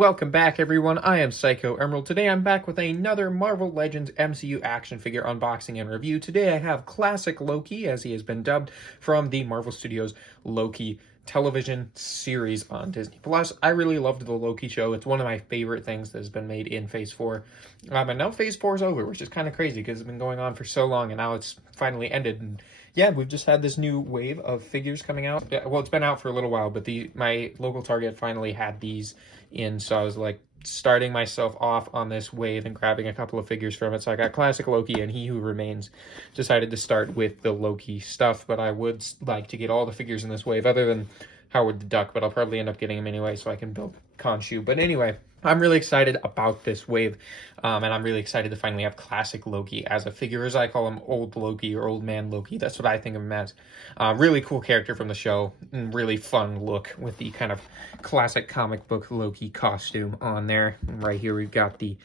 Welcome back, everyone. I am Psycho Emerald. Today I'm back with another Marvel Legends MCU action figure unboxing and review. Today I have Classic Loki, as he has been dubbed, from the Marvel Studios Loki television series on Disney Plus. I really loved the Loki show. It's one of my favorite things that has been made in Phase 4. And now Phase 4 is over, which is kind of crazy because it's been going on for so long and now it's finally ended. And yeah, we've just had this new wave of figures coming out. Yeah, well, it's been out for a little while, but my local Target finally had these in, so I was like starting myself off on this wave and grabbing a couple of figures from it. So I got Classic Loki and He Who Remains. Decided to start with the Loki stuff, but I would like to get all the figures in this wave other than Howard the Duck, but I'll probably end up getting him anyway so I can build Khonshu. But anyway, I'm really excited about this wave, and I'm really excited to finally have Classic Loki as a figure, as I call him, Old Loki or Old Man Loki. That's what I think of him as. Really cool character from the show, and really fun look with the kind of classic comic book Loki costume on there. And right here we've got the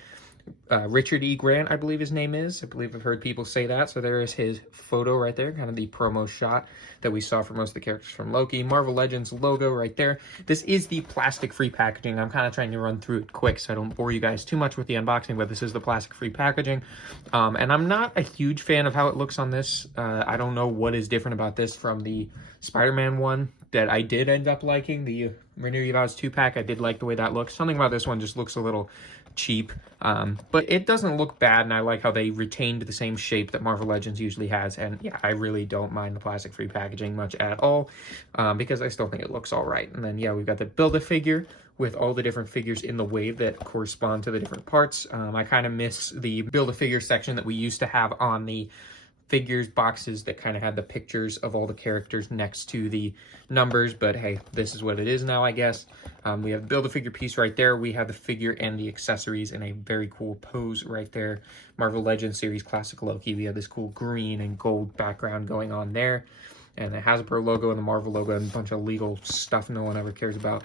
Richard E. Grant, I believe his name is. I believe I've heard people say that. So there is his photo right there, kind of the promo shot that we saw for most of the characters from Loki. Marvel Legends logo right there. This is the plastic-free packaging. I'm kind of trying to run through it quick so I don't bore you guys too much with the unboxing, but this is the plastic-free packaging. And I'm not a huge fan of how it looks on this. I don't know what is different about this from the Spider-Man one that I did end up liking, the Renew Your Vows 2-pack. I did like the way that looks. Something about this one just looks a little cheap, but it doesn't look bad, and I like how they retained the same shape that Marvel Legends usually has. And yeah, I really don't mind the plastic-free packaging much at all, because I still think it looks all right. And then yeah, we've got the Build-A-Figure with all the different figures in the wave that correspond to the different parts. I kind of miss the Build-A-Figure section that we used to have on the figures boxes that kind of had the pictures of all the characters next to the numbers, but hey, this is what it is now, I guess. We have the Build-A-Figure piece right there. We have the figure and the accessories in a very cool pose right there. Marvel Legends series Classic Loki. We have this cool green and gold background going on there, and the Hasbro logo and the Marvel logo and a bunch of legal stuff no one ever cares about.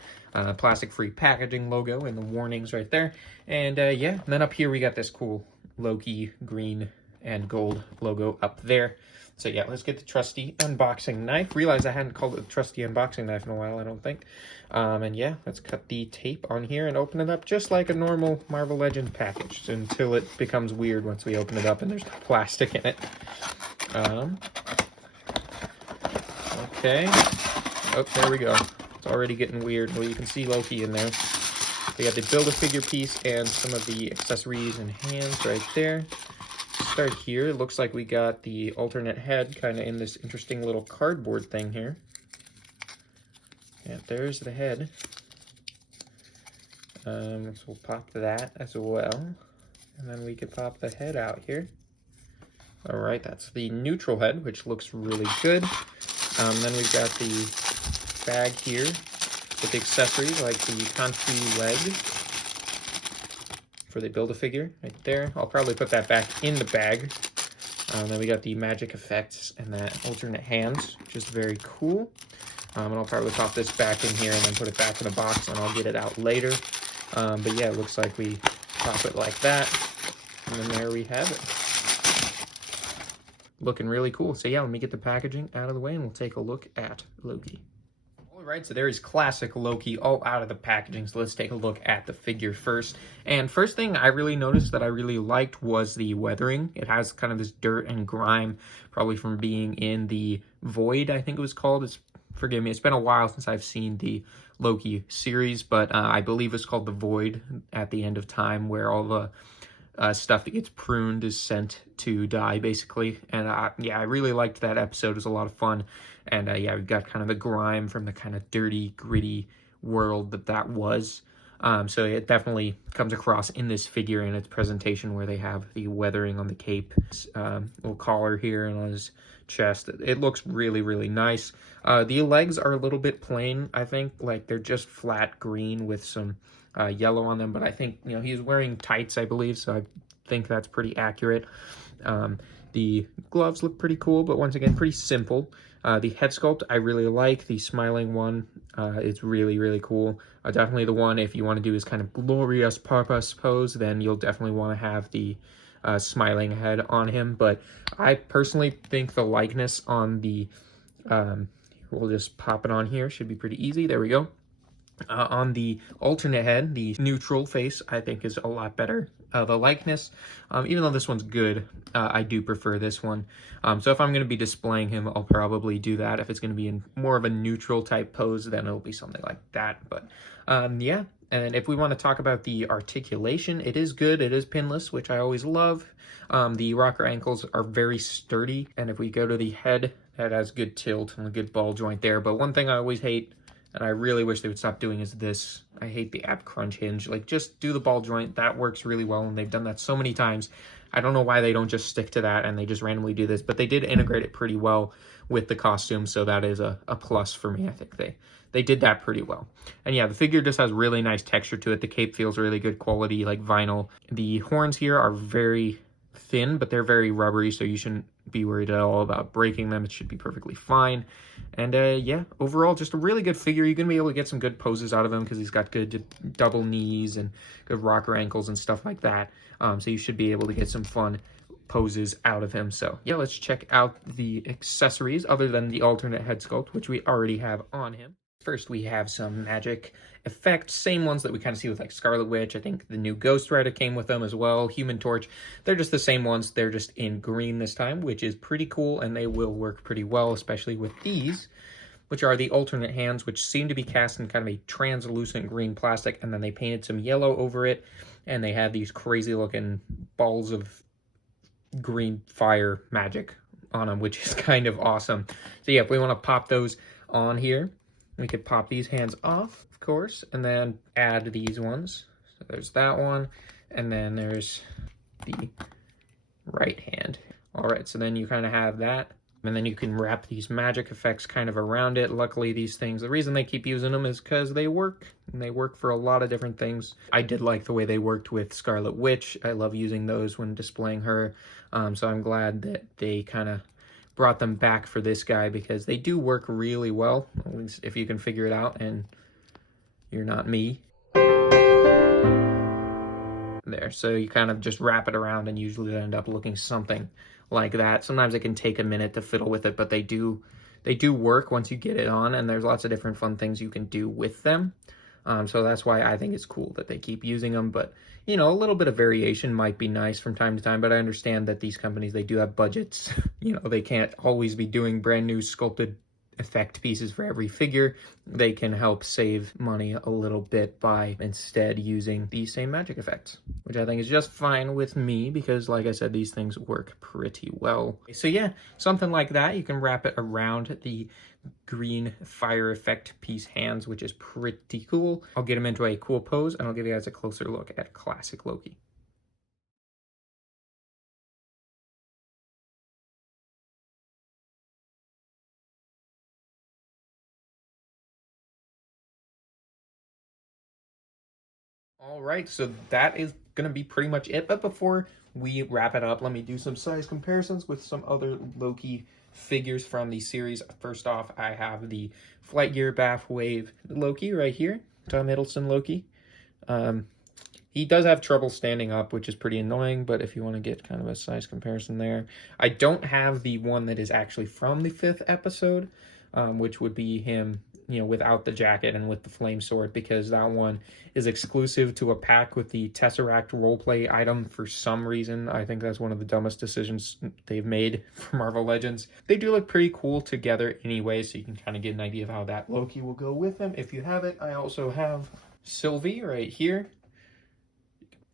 Plastic-free packaging logo and the warnings right there. And yeah, and then up here we got this cool Loki green and gold logo up there. So yeah, let's get the trusty unboxing knife. Realize I hadn't called it the trusty unboxing knife in a while, I don't think. And yeah, let's cut the tape on here and open it up just like a normal Marvel Legends package until it becomes weird once we open it up and there's no plastic in it. Okay. Oh, there we go. It's already getting weird. Well, you can see Loki in there. We got the Build-A-Figure piece and some of the accessories and hands right there. Start here. It looks like we got the alternate head kind of in this interesting little cardboard thing here. And there's the head. So we'll pop that as well. And then we could pop the head out here. All right, that's the neutral head, which looks really good. Then we've got the bag here with the accessories like the Khonshu leg for the Build-A-Figure right there. I'll probably put that back in the bag. Then we got the magic effects and that alternate hands, which is very cool. And I'll probably pop this back in here and then put it back in a box and I'll get it out later. But yeah, it looks like we pop it like that. And then there we have it. Looking really cool. So yeah, let me get the packaging out of the way and we'll take a look at Loki. Alright, so there is Classic Loki all out of the packaging, so let's take a look at the figure first. And first thing I really noticed that I really liked was the weathering. It has kind of this dirt and grime, probably from being in the Void, I think it was called. Forgive me, it's been a while since I've seen the Loki series, but I believe it's called the Void at the end of time, where all the stuff that gets pruned is sent to die, basically. And yeah, I really liked that episode. It was a lot of fun. And yeah, we've got kind of the grime from the kind of dirty, gritty world that was. So it definitely comes across in this figure in its presentation, where they have the weathering on the cape, little collar here and on his chest. It looks really, really nice. The legs are a little bit plain, I think. Like, they're just flat green with some yellow on them, but I think, you know, he's wearing tights, I believe, so I think that's pretty accurate. The gloves look pretty cool, but once again, pretty simple. The head sculpt I really like. The smiling one, it's really, really cool. Definitely the one, if you want to do his kind of glorious purpose pose, then you'll definitely want to have the smiling head on him. But I personally think the likeness on the, we'll just pop it on here, should be pretty easy. There we go. On the alternate head, the neutral face, I think is a lot better of a likeness. Even though this one's good, I do prefer this one. So if I'm going to be displaying him, I'll probably do that. If it's going to be in more of a neutral type pose, then it'll be something like that. But yeah, and if we want to talk about the articulation, it is good. It is pinless, which I always love. The rocker ankles are very sturdy. And if we go to the head, that has good tilt and a good ball joint there. But one thing I always hate, and I really wish they would stop doing, is this. I hate the ab crunch hinge. Like, just do the ball joint. That works really well, and they've done that so many times. I don't know why they don't just stick to that and they just randomly do this, but they did integrate it pretty well with the costume, so that is a plus for me. I think they did that pretty well. And yeah, the figure just has really nice texture to it. The cape feels really good quality, like vinyl. The horns here are very thin, but they're very rubbery, so you shouldn't be worried at all about breaking them. It should be perfectly fine. And yeah, overall, just a really good figure. You're going to be able to get some good poses out of him because he's got good double knees and good rocker ankles and stuff like that. So you should be able to get some fun poses out of him. So yeah, let's check out the accessories other than the alternate head sculpt, which we already have on him. First, we have some magic effects, same ones that we kind of see with like Scarlet Witch. I think the new Ghost Rider came with them as well. Human Torch, they're just the same ones. They're just in green this time, which is pretty cool, and they will work pretty well, especially with these, which are the alternate hands, which seem to be cast in kind of a translucent green plastic, and then they painted some yellow over it, and they have these crazy looking balls of green fire magic on them, which is kind of awesome. So yeah, if we want to pop those on here, we could pop these hands off, of course, and then add these ones. So there's that one, and then there's the right hand. All right, so then you kind of have that, and then you can wrap these magic effects kind of around it. Luckily, these things, the reason they keep using them is because they work, and they work for a lot of different things. I did like the way they worked with Scarlet Witch. I love using those when displaying her, so I'm glad that they kind of brought them back for this guy because they do work really well, at least if you can figure it out and you're not me. There, so you kind of just wrap it around and usually they end up looking something like that. Sometimes it can take a minute to fiddle with it, but they do work once you get it on, and there's lots of different fun things you can do with them. So that's why I think it's cool that they keep using them. But, you know, a little bit of variation might be nice from time to time, but I understand that these companies, they do have budgets. You know, they can't always be doing brand new sculpted effect pieces for every figure. They can help save money a little bit by instead using these same magic effects, which I think is just fine with me because, like I said, these things work pretty well. So yeah, something like that. You can wrap it around the green fire effect piece hands, which is pretty cool. I'll get them into a cool pose and I'll give you guys a closer look at Classic Loki. All right, so that is going to be pretty much it. But before we wrap it up, let me do some size comparisons with some other Loki figures from the series. First off, I have the Flight Gear BAF Wave Loki right here, Tom Hiddleston Loki. He does have trouble standing up, which is pretty annoying, but if you want to get kind of a size comparison there. I don't have the one that is actually from the 5th episode, which would be him, you know, without the jacket and with the flame sword, because that one is exclusive to a pack with the Tesseract roleplay item for some reason. I think that's one of the dumbest decisions they've made for Marvel Legends. They do look pretty cool together anyway, so you can kind of get an idea of how that Loki will go with them if you have it. I also have Sylvie right here.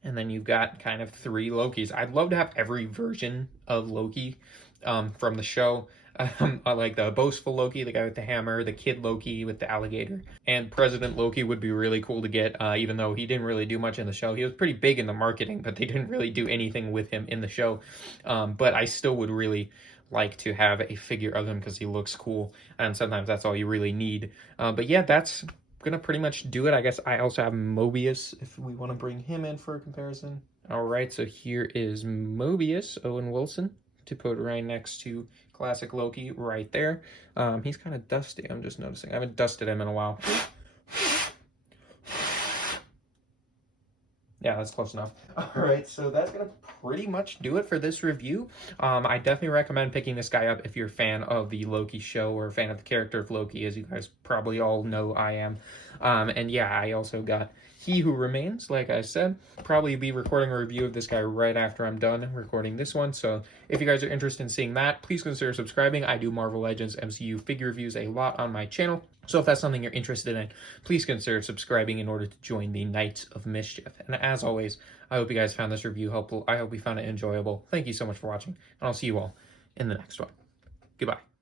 And then you've got kind of 3 Lokis. I'd love to have every version of Loki from the show. I like the boastful Loki, the guy with the hammer, the kid Loki with the alligator. And President Loki would be really cool to get, even though he didn't really do much in the show. He was pretty big in the marketing, but they didn't really do anything with him in the show. But I still would really like to have a figure of him because he looks cool. And sometimes that's all you really need. But yeah, that's gonna pretty much do it. I guess I also have Mobius if we want to bring him in for a comparison. All right, so here is Mobius, Owen Wilson, to put right next to Classic Loki right there. He's kind of dusty, I'm just noticing. I haven't dusted him in a while. Yeah, that's close enough. All right, so that's gonna pretty much do it for this review. I definitely recommend picking this guy up if you're a fan of the Loki show or a fan of the character of Loki, as you guys probably all know I am. And yeah, I also got He Who Remains, like I said. Probably be recording a review of this guy right after I'm done recording this one. So if you guys are interested in seeing that, please consider subscribing. I do Marvel Legends MCU figure reviews a lot on my channel. So if that's something you're interested in, please consider subscribing in order to join the Knights of Mischief. And as always, I hope you guys found this review helpful. I hope you found it enjoyable. Thank you so much for watching, and I'll see you all in the next one. Goodbye.